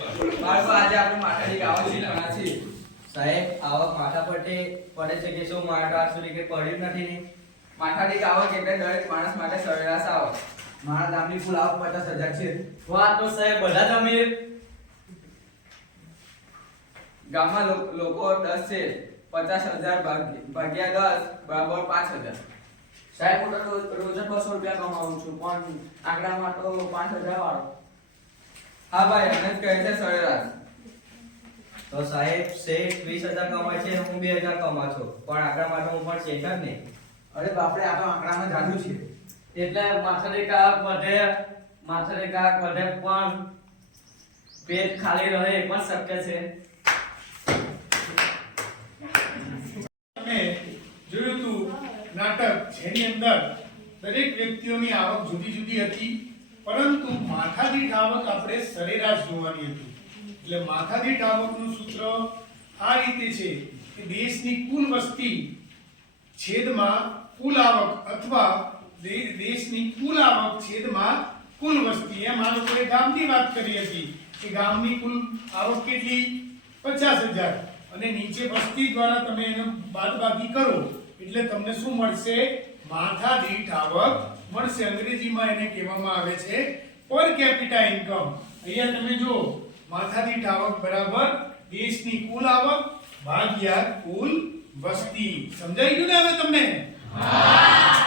બાળકો આજે આપણે માથાની આવક શીખવાના છીએ. સાહેબ, આવક માથા પડે છે કે શું? મારા આજ સુધી કે પડ્યું નથી ને. માથાની આવક એટલે દરેક માણસ માટે સરેરાશ આવક. મારા ગામની કુલ આવક 50,000 છે. વાહ, તો સાહેબ બધા જ અમીર. ગામમાં લોકો 10 છે. 50,000 ભાગ્યા 10 બરાબર 5,000. સાહેબ હું તો રોજ 200 રૂપિયા કમાઉં છું પણ આંકડામાં તો 5,000 વાળો. હા ભાઈ, એને જ કહે છે સરેરાશ. તો સાહેબ, શેઠ 20,000 કમાય છે, હું 2,000 કમાઉં છું, પણ આટલા માટે હું પણ શેઠ જ ને. અરે બાપરે, આ તો આંકડામાં જાદુ છે. એટલે માથાની આવક વધે પણ પેટ ખાલી રહે એ પણ શક્ય છે. તમે જોયું હતું નાટક જેની અંદર દરેક વ્યક્તિઓની આવક જુદી જુદી હતી, પરંતુ માથાદીઠ આવક આપણે સરેરાશ જોવાની હતી. એટલે માથાદીઠ આવકનું સૂત્ર આ રીતે છે કે દેશની કુલ વસ્તી છેદમાં કુલ આવક અથવા દેશની કુલ આવક છેદમાં કુલ વસ્તી. એમ આ લોકોએ ગામની વાત કરી હતી કે ગામની કુલ આવક કેટલી? 50,000. અને નીચે વસ્તી દ્વારા તમે એને બાદબાકી કરો એટલે તમને શું મળશે? માથાદીઠ આવક મળશે. અંગ્રેજીમાં એને કહેવામાં આવે છે પર કેપિટા ઇન્કમ. અહીંયા તમે જો માથાદીઠ આવક બરાબર દેશની કુલ આવક ભાગ્યા કુલ વસ્તી. સમજાઈ ગયું ને હવે તમને? હા.